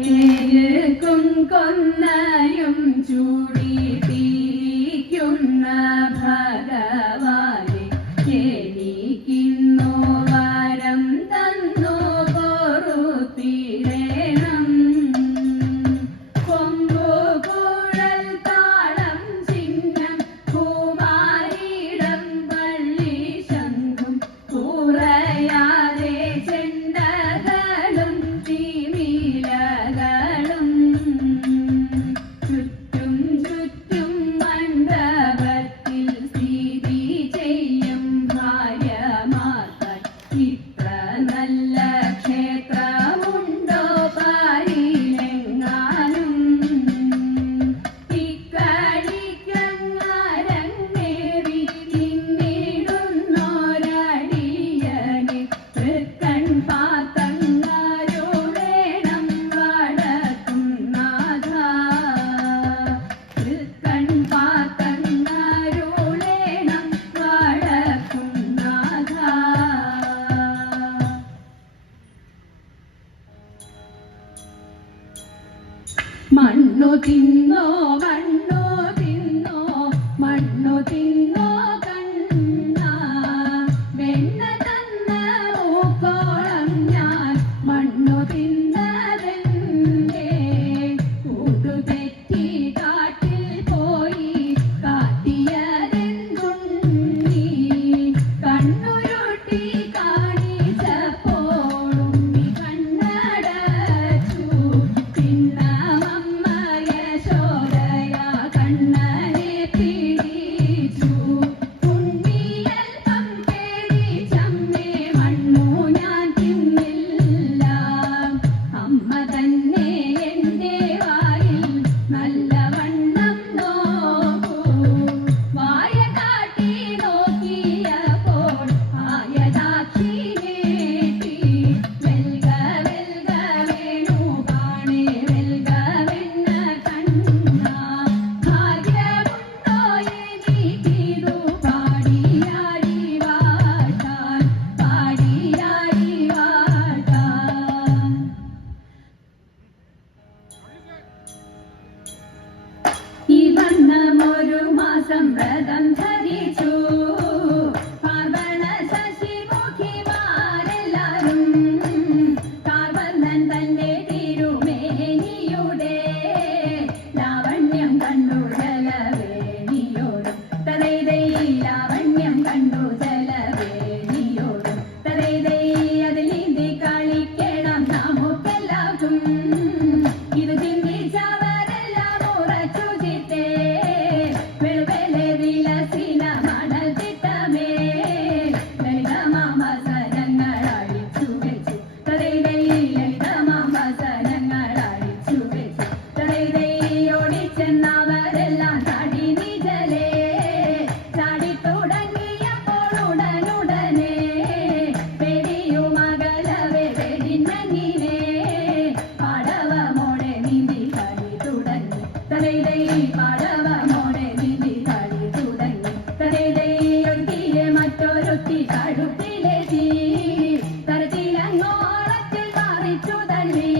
നേരും കൊന്നയും ചൂടി. കളിച്ചു തന്നീ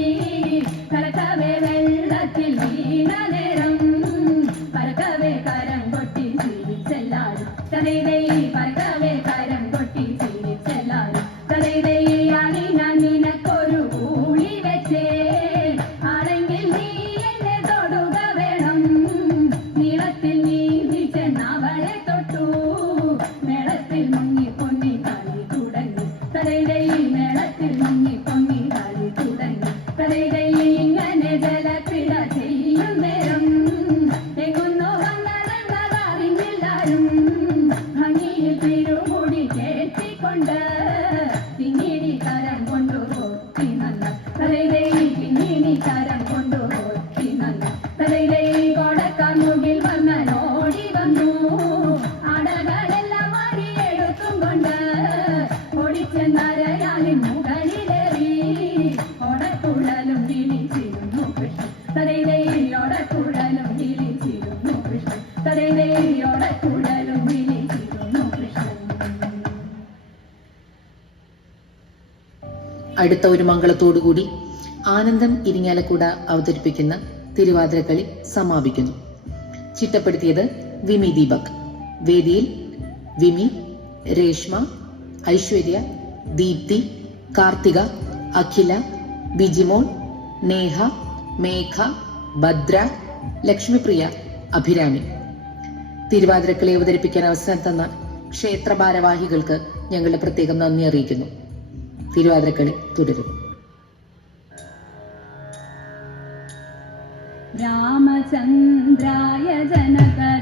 കലക്കവേ വെള്ളത്തിൽ വീണ നേരം जलते അടുത്ത ഒരു മംഗളത്തോടുകൂടി ആനന്ദം ഇരിങ്ങാലക്കൂട അവതരിപ്പിക്കുന്ന തിരുവാതിരക്കളി സമാപിക്കുന്നു. ചിട്ടപ്പെടുത്തിയത് വിമി ദീപക്. വേദിയിൽ വിമി രേഷ്മ ഐശ്വര്യ ദീപ്തി കാർത്തിക അഖില ബിജിമോൾ നേഹ മേഘ ഭദ്ര ലക്ഷ്മിപ്രിയ അഭിരാമി. തിരുവാതിരക്കളി അവതരിപ്പിക്കാൻ അവസരം തന്ന ക്ഷേത്ര ഭാരവാഹികൾക്ക് ഞങ്ങളുടെ പ്രത്യേകം നന്ദി അറിയിക്കുന്നു. തിരുവാതിരക്കളി തുടരുന്നു. രാമചന്ദ്രായ ജനക